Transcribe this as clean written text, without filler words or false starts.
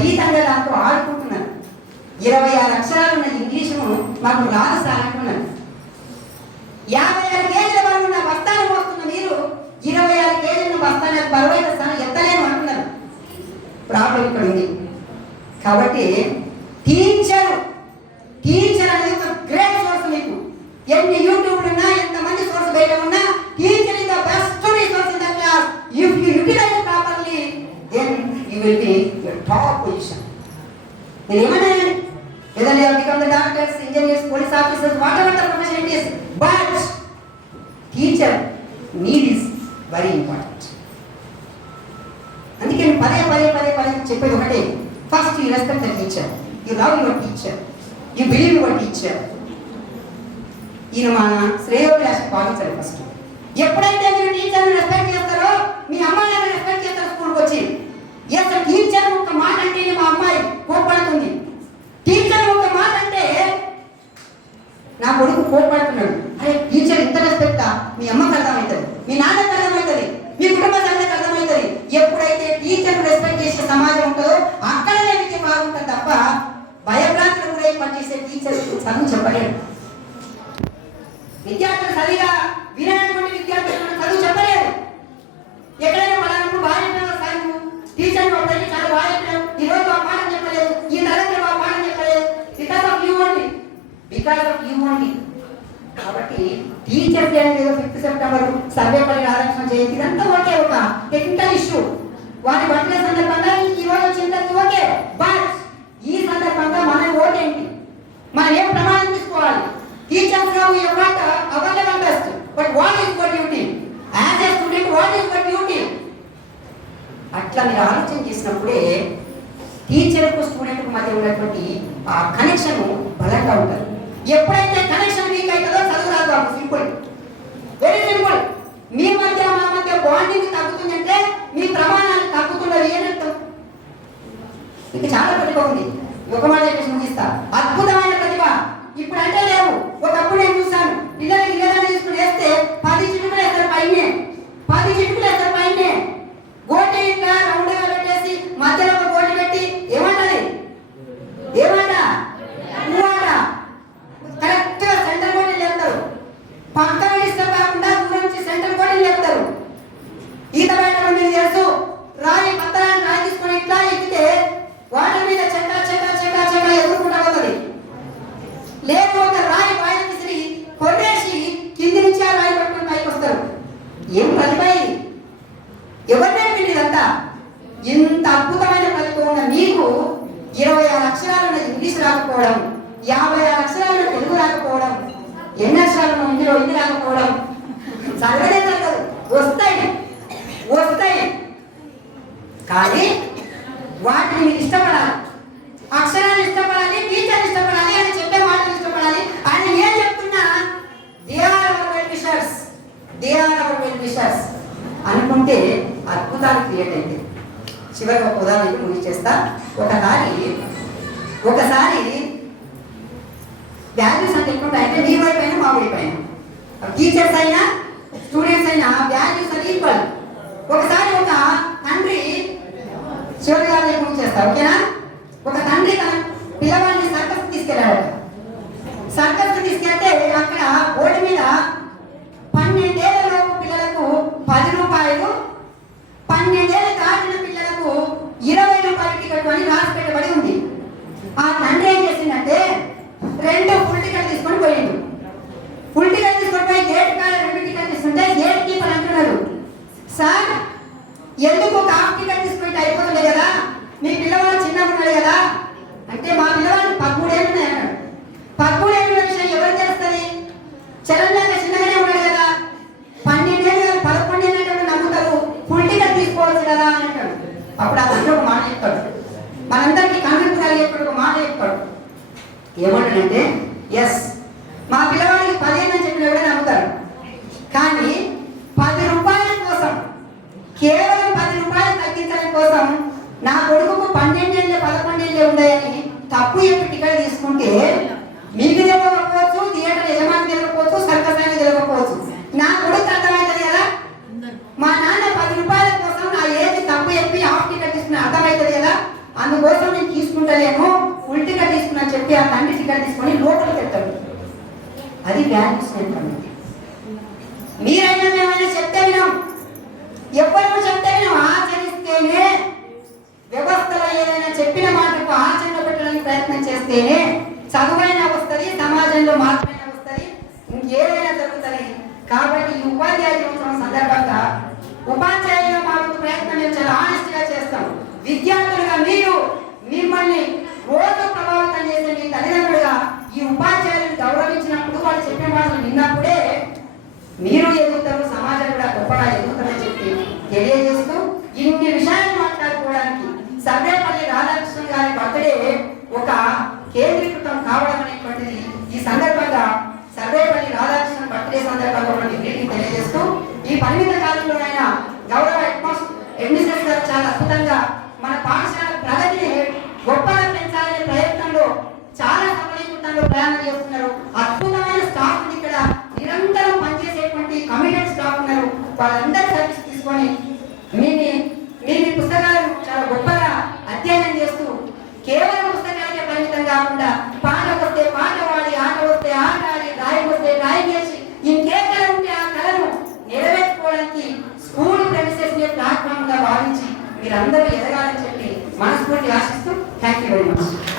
విపరీతంగా దాంతో ఆడుకుంటున్నారు. 26 అక్షరాలు ఉన్న ఇంగ్లీషును మాకు రాదు సార్ అంటున్నారు. 56 కేజీల బరువు ఉన్న బస్తాను మోస్తున్న మీరు 26 కేజీల బస్తాను బరువైన స్థానం ఎత్తలేము అంటున్నారు. ప్రాబ్లం ఇక్కడ ఉంది. కాబట్టి టీచర్ అనేది ఒక గ్రేట్ సోర్స్. మీకు ఎన్ని యూట్యూబ్లు ఉన్నా, ఎంతమంది సోర్స్ బయట ఉన్నా, teacher is the best resource in the class. If you utilize properly then you will be your top position. నేను ఏమన్నా whether they have become the doctors, engineers, police officers, whatever the profession it is, but teacher need is very important. అందుకే పదే చెప్పేది ఒకటే, first you respect the teacher, you love your teacher, you believe your teacher. ఈయన మన శ్రేయోభిలాష భావించాలి. First ఎప్పుడైతే మీరు టీచర్ని రెస్పెక్ట్ చేస్తారో మీ అమ్మాయిని రెస్పెక్ట్ చేస్తారు. స్కూల్కి వచ్చి ఎస్ టీచర్ ఒక మాట అంటే మా అమ్మాయి కోప్పడుతుంది. టీచర్ ఒక మాట అంటే నా కొడుకు కోప్పడుతున్నాడు, అరే టీచర్ ఇంత రెస్పెక్టా, మీ అమ్మకి అర్థమవుతుంది, మీ నాన్నకి అర్థమవుతుంది, మీ కుటుంబ సభ్యులకు అర్థమవుతుంది. ఎప్పుడైతే టీచర్ రెస్పెక్ట్ చేసే సమాజం ఉంటుందో అక్కడనే విద్య బాగుంటుంది తప్ప భయభ్రాంతులకు గురై పనిచేసే టీచర్ చదువు చెప్పలేడు. విద్యార్థులు సరిగా వినటువంటి విద్యార్థులు చదువు చెప్పలేరు. ఎక్కడైనా పలానప్పుడు బాగా చెప్పిన సాగు టీచర్ ఒకటి చాలా బాగా చెప్పారు, ఈ రోజు ఆ పాఠం చెప్పలేదు, ఈ తరగతిలో ఆ పాఠం చెప్పలేదు, బికాస్ ఆఫ్ యూ ఓన్లీ. కాబట్టి టీచర్ డే అనేది 5th సెప్టెంబర్ సర్వేపల్లి రాధాకృష్ణ జయంతి ఇదంతా ఓకే, ఒక టెక్నికల్ ఇష్యూ. వారి బర్త్డే సందర్భంగా ఈ రోజు వచ్చింది ఓకే, బట్ ఈ సందర్భంగా మన ఓట్ ఏంటి, మనం ఏం ప్రమాణం తీసుకోవాలి? టీచర్స్ గా we are not available best, but what is your duty as a student, what is your duty? అట్లా మీరు ఆలోచన చేసినప్పుడే టీచర్కు స్టూడెంట్కు మధ్య ఉన్నటువంటి ఆ కనెక్షన్ బలంగా ఉంటుంది. ఎప్పుడైతే కనెక్షన్ వీక్ అవుతుందో చదువు రాదు. బాబు సింపుల్, వెరీ సింపుల్. మీ మధ్య మా మధ్య బాండింగ్ తగ్గుతుందంటే మీ ప్రమాణాలు తగ్గుతున్నది ఏంటంటాం. ఇంకా చాలా ప్రతిభ ఉంది. ఒక మాట చెప్పేసి ముగిస్తా. అద్భుతమైన ప్రతిభ ఇప్పుడు అంటే లేవు. ఒకప్పుడు నేను చూసాను, పిల్లలకి ఇళ్ళని తీసుకుని వేస్తే 10 చిటుకులు వేస్తారు పైనే, 10 చిటుకులు వేస్తారు పైనే. గోటి ఇట్లా రౌండ్గా పెట్టేసి మధ్యలో ఒక గోటి పెట్టి ఏమంటది, ఏమంట నువ్వాట కరెక్ట్ గా సెంటర్ గోటి లేపుతారు. పక్కన డిస్టర్బ్ కాకుండా దూరం నుంచి సెంటర్ గోటి లేపుతారు. ఈత బయట మీరు తెలుసు, రాయి పత్తరాన్ని రాయి తీసుకొని ఇట్లా ఎక్కితే వాటర్ మీద చెక్క చెక్క చెక్క చెక్క ఎదుర్కొంటా పోతుంది. లేకపోతే రాయి పైన విసిరి కొట్టేసి కింది నుంచి ఆ రాయి పట్టుకుని పైకి వస్తారు. ఏం ప్రతిభ ఇది, ఎవరు నేర్పింది ఇదంతా? ఇంత అద్భుతమైన ప్రతిభ ఉన్న మీకు 26 అక్షరాలున్న ఇంగ్లీష్ రాకపోవడం, 56 అక్షరాలున్న తెలుగు రాకపోవడం, ఎన్ని అక్షరాలు ఇందులో ఇన్ని రాకపోవడం చదవనే జరగదు. వస్తాయి కానీ వాటిని మీరు ఇష్టపడాలి, అక్షరాలు ఇష్టపడాలి, టీచర్లు ఇష్టపడాలి, అని చెప్పే మాటలు ఇష్టపడాలి. ఆయన ఏం చెప్తున్నా they are our well wishers అనుకుంటే అద్భుతాలు క్రియేట్ అయింది. చివరికి ఒక ఉదాహరణ ముగిచేస్తా. ఒకసారి వాల్యూస్ అంటే ఎట్లుంటాయంటే మీ వైపు అయినా మా వైపు అయినా, టీచర్స్ అయినా స్టూడెంట్స్ అయినా వాల్యూస్ అని ఈక్వల్. ఒకసారి ఒక తండ్రి చివరి గారు ముగిచేస్తా, ఓకేనా? ఒక తండ్రి తన పిల్లవాడిని సర్కస్ తీసుకెళ్ళాడు. సర్కస్ తీసుకెళ్తే అక్కడ బోర్డు మీద 12 ఏళ్లలోపు పిల్లలకు 10 రూపాయలు, 12 ఏళ్ళు దాటిన పిల్లలకు 20 రూపాయల టికెట్ అని రాసి పెట్టబడి ఉంది. ఆ తండ్రి ఏం చేసిందంటే 2 ఫుల్ టికెట్ తీసుకొని పోయిండు. ఫుల్ టికెట్ తీసుకొని పోయి గేట్ కాడ 2 టికెట్ తీసుకుంటే గేట్ కీపర్ అంటున్నాడు, సార్ ఎందుకు ఒక హాఫ్ టికెట్ తీసుకుంటే అయిపోతుంది కదా, మీ పిల్లవాడు చిన్నగా ఉన్నాడు కదా అంటే, మా పిల్లవాడు 13 ఏళ్ళు ఉన్నాయి అన్నాడు. 13 ఏళ్ళ విషయం ఎవరు తెలుస్తుంది? చరణ్లాగా చిన్నగానే ఉన్నాడు కదా, 12 ఏళ్ళు 11 ఏళ్ళు నమ్ముతారు, ఫుల్ టికెట్ తీసుకోవచ్చు కదా అని అంటాడు. అప్పుడు ఆ తండ్రి ఒక మాట చెప్తాడు, మనందరికీ కనువిప్పు కలిగేప్పుడు ఒక మాట చెప్తాడు. ఏమంటాడంటే, ఎస్ మా పిల్లవాడికి 10 ఏళ్ళు అని చెప్పిన ఎవరైనా నమ్ముతారు, కానీ 10 రూపాయల కోసం, కేవలం 10 రూపాయలు తగ్గించడం కోసం నా కొడుకుకు 12 ఏళ్ళు 11 ఏళ్ళు ఉన్నాయని తప్పు చెప్పి టికెట్ తీసుకుంటే మీకు తెలియకపోవచ్చు, థియేటర్ యజమాని తెలియకపోవచ్చు, సర్కస్ అయినా తెలియకపోవచ్చు, నా కొడుకు అర్థమవుతుంది కదా. మా నాన్న 10 రూపాయల కోసం నా ఏది తప్పు చెప్పి హాఫ్ టికెట్ తీసుకుని అర్థమవుతుంది కదా. అందుకోసం తీసుకుంటలేమో ఉల్టిగా తీసుకున్నా చెప్పి ఆ తండ్రి టికెట్ తీసుకొని లోపలికి వెళ్తాడు. అది వాల్యూస్ అనేది. మీరైనా మేమైనా చెప్తే వినాం, ఎవరు చెప్తే వినాం. ఆచరిస్తేనే, వ్యవస్థలో ఏదైనా చెప్పిన మాటకు ఆచరణ పెట్టడానికి ప్రయత్నం చేస్తేనే చదువైనా వస్తుంది, సమాజంలో మార్పైనా వస్తుంది, ఇంకేదైనా జరుగుతుంది. కాబట్టి ఈ ఉపాధ్యాయ దినోత్సవం సందర్భంగా ఉపాధ్యాయుల మాకు ప్రయత్నం మేము చాలా ఆనెస్ట్ గా చేస్తాం. విద్యార్థులుగా మీరు మిమ్మల్ని రోజు ప్రభావితం చేసే మీ తల్లిదండ్రులుగా ఈ ఉపాధ్యాయులను గౌరవించినప్పుడు, వాళ్ళు చెప్పిన మాటలు విన్నప్పుడే మీరు ఎదుగుతారు, సమాజం కూడా గొప్పగా ఎదుగుతారని చెప్పి తెలియజేస్తూ ఇన్ని విషయాలు మాట్లాడుకోవడానికి సర్వేపల్లి రాధాకృష్ణన్ గారి బర్త్డే ఒక కేంద్రీకృతం కావడం అనేటువంటిది ఈ సందర్భంగా సర్వేపల్లి రాధాకృష్ణన్ బర్త్డే సందర్భంగా మీటింగ్ తెలియజేస్తూ, ఈ పరిమిత కాలంలోనైనా గౌరవ అడ్మినిస్ట్రేటర్ గారు చాలా అద్భుతంగా మన పాఠశాల ప్రగతిని గొప్పగా పెంచాలనే ప్రయత్నంలో చాలా సఫలీకృతంలో ప్రయాణం చేస్తున్నారు. అద్భుతమైన స్టాఫ్ ఇక్కడ నిరంతరం పనిచేసేటువంటి కమిటెడ్ స్టాఫ్ ఉన్నారు. వాళ్ళందరూ సర్వీస్ తీసుకొని మీ పుస్తకాలను చాలా గొప్పగా అధ్యయనం చేస్తూ కేవలం పుస్తకాలకే పరిమితం కాకుండా పాట వస్తే పాట పాడి, ఆట వస్తే ఆట ఆడి, డ్రాయింగ్ వస్తే డ్రాయింగ్ చేసి, ఇంకే కళ ఉంటే ఆ కళను నెరవేర్చుకోవడానికి స్కూల్ ప్రెమిసెస్ ని ప్లాట్ఫామ్ గా భావించి మీరందరూ ఎదగాలని చెప్పి మనస్ఫూర్తి ఆశిస్తూ థ్యాంక్ యూ వెరీ మచ్.